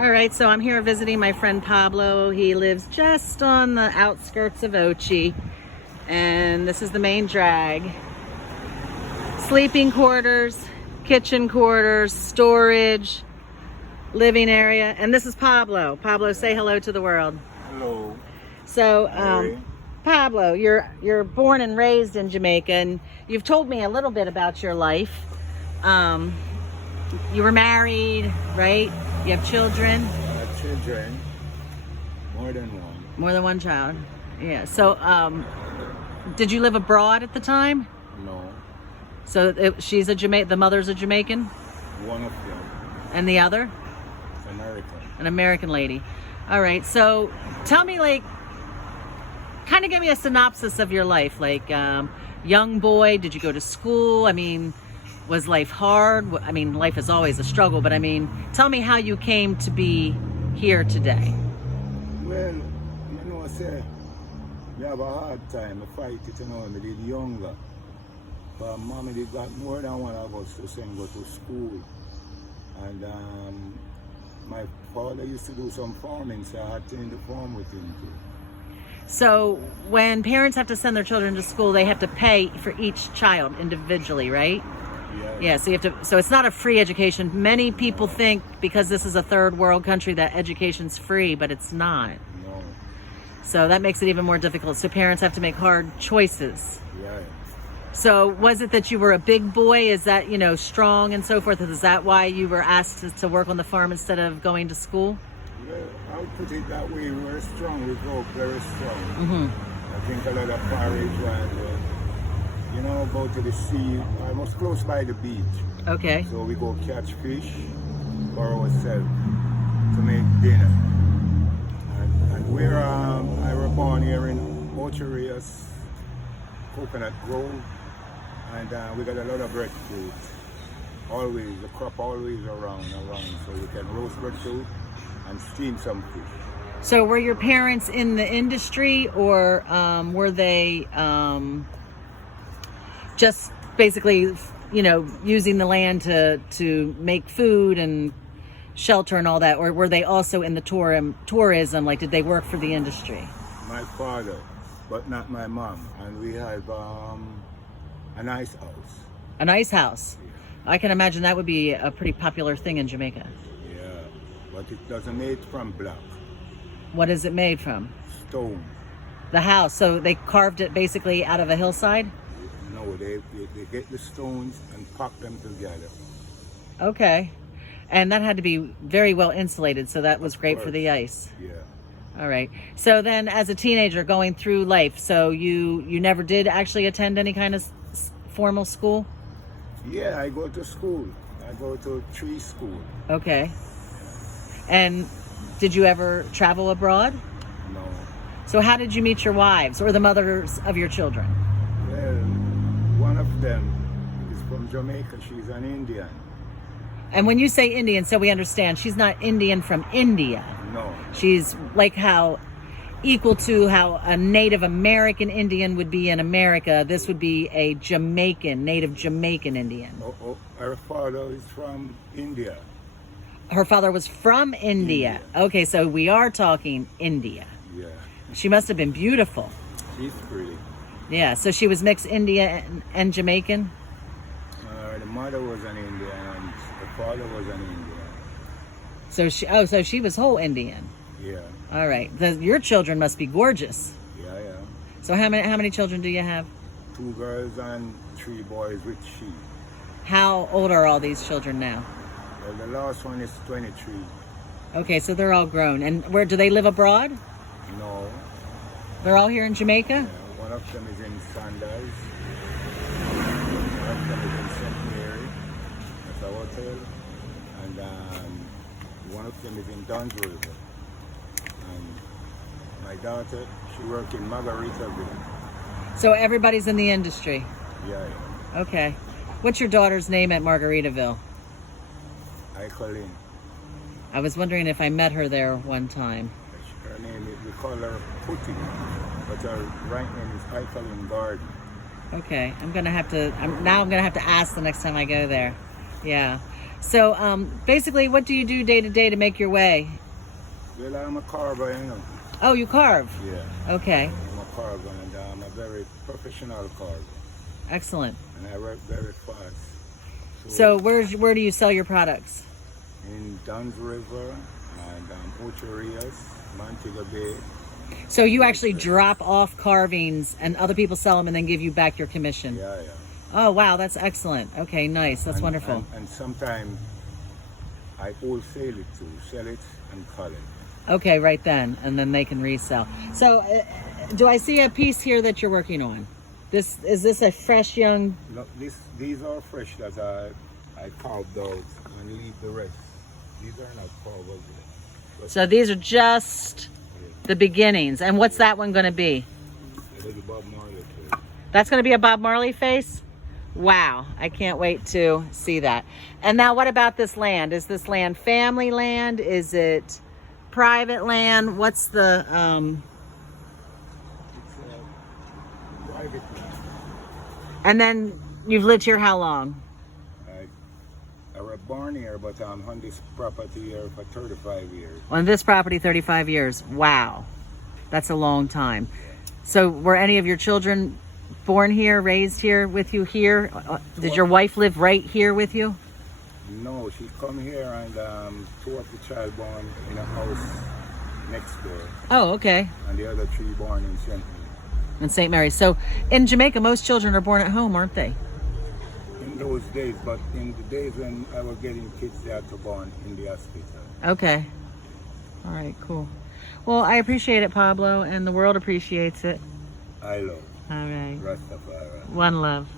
All right, so I'm here visiting my friend Pablo. He lives just on the outskirts of Ochi, and this is the main drag. Sleeping quarters, kitchen quarters, storage, living area, and this is Pablo. Pablo, say hello to the world. Hello. So, Pablo, you're born and raised in Jamaica, and you've told me a little bit about your life. You were married, right? You have children? I have children, more than one. More than one child. Yeah. So, did you live abroad at the time? No, So the mother's a Jamaican, one of them, and the other, American. an American lady. All right. So, tell me, kind of give me a synopsis of your life. Young boy, did you go to school? I mean, was life hard? I mean, life is always a struggle, but I mean, tell me how you came to be here today. Well, I say, we have a hard time. I fight it, I did younger. But mommy did got more than one of us to send go to school. And my father used to do some farming, so I had to in the farm with him too. So when parents have to send their children to school, they have to pay for each child individually, right? Yeah, so you have to. So it's not a free education. Many people think because this is a third world country that education's free, but it's not. No. So that makes it even more difficult. So parents have to make hard choices. Yeah. So was it that you were a big boy? Is that, strong and so forth? Is that why you were asked to work on the farm instead of going to school? Well, I'll put it that way. We were strong. We grew up very strong. Mm-hmm. I think a lot of forage and go to the sea. I was close by the beach. Okay. So we go catch fish for ourselves to make dinner. And I was born here in Ocherias, Coconut Grove, and we got a lot of breadfruit. Always, the crop always around, so you can roast breadfruit and steam some fish. So were your parents in the industry, or were they just basically, using the land to make food and shelter and all that, or were they also in the tourism? Like, did they work for the industry? My father, but not my mom, and we have a nice house. A nice house. I can imagine that would be a pretty popular thing in Jamaica. Yeah, but it doesn't made from block. What is it made from? Stone. The house. So they carved it basically out of a hillside? No, they get the stones and pack them together. Okay. And that had to be very well insulated, so that was great for the ice. Yeah. All right. So then as a teenager going through life, so you never did actually attend any kind of formal school? Yeah, I go to school. I go to tree school. Okay. And did you ever travel abroad? No. So how did you meet your wives or the mothers of your children? Well, one of them is from Jamaica. She's an Indian. And when you say Indian, so we understand, she's not Indian from India. No. She's like equal to how a Native American Indian would be in America. This would be a Native Jamaican Indian. Her father is from India. Her father was from India. Okay, so we are talking India. Yeah. She must have been beautiful. She's pretty. Yeah, so she was mixed India and Jamaican? The mother was an Indian and the father was an Indian. So she was whole Indian. Yeah. All right. Your children must be gorgeous. Yeah. So how many children do you have? 2 girls and 3 boys with she. How old are all these children now? Well, the last one is 23. Okay, so they're all grown. And where do they live abroad? No. They're all here in Jamaica? Yeah, one of them is in Sandals. One of them is in St. Mary. That's a hotel. And one of them is in Duns River. And my daughter, she works in Margaritaville. So everybody's in the industry? Yeah. Okay. What's your daughter's name at Margaritaville? Aicolin. I was wondering if I met her there one time. Her name is, we call her Putty, but her right name is Aicolin Garden. Okay, I'm gonna have to ask the next time I go there. Yeah. So basically, what do you do day to day to make your way? Well, I'm a carver, you know. Oh, you carve. Yeah. Okay. I'm a carver, and I'm a very professional carver. Excellent. And I work very fast. So where do you sell your products? In Duns River and Ocherias, Montego Bay. So you actually drop off carvings and other people sell them and then give you back your commission? Yeah, yeah. Oh, wow, that's excellent. Okay, nice. That's wonderful. And sometimes I wholesale it too, sell it and cut it. Okay, right then. And then they can resell. So do I see a piece here that you're working on? Is this a fresh young... Look, these are fresh that I carved out and leave the rest. These are not carved yet. So these are just the beginnings. And what's that one going to be? A little Bob Marley face. That's going to be a Bob Marley face? Wow, I can't wait to see that. And now what about this land? Is this land family land? Is it private land? What's the... It's a private land. And then you've lived here how long? I was born here, but I'm on this property here for 35 years. On this property, 35 years. Wow. That's a long time. So were any of your children born here, raised here with you here? Did your wife live right here with you? No, she come here and two of the child born in a house next door. Oh, okay. And the other three born in St. Louis. In St. Mary's. So in Jamaica, most children are born at home, aren't they? In those days, but in the days when I was getting kids, they had to born in the hospital. Okay. All right, cool. Well, I appreciate it, Pablo, and the world appreciates it. I love All right. Rastafari. One love.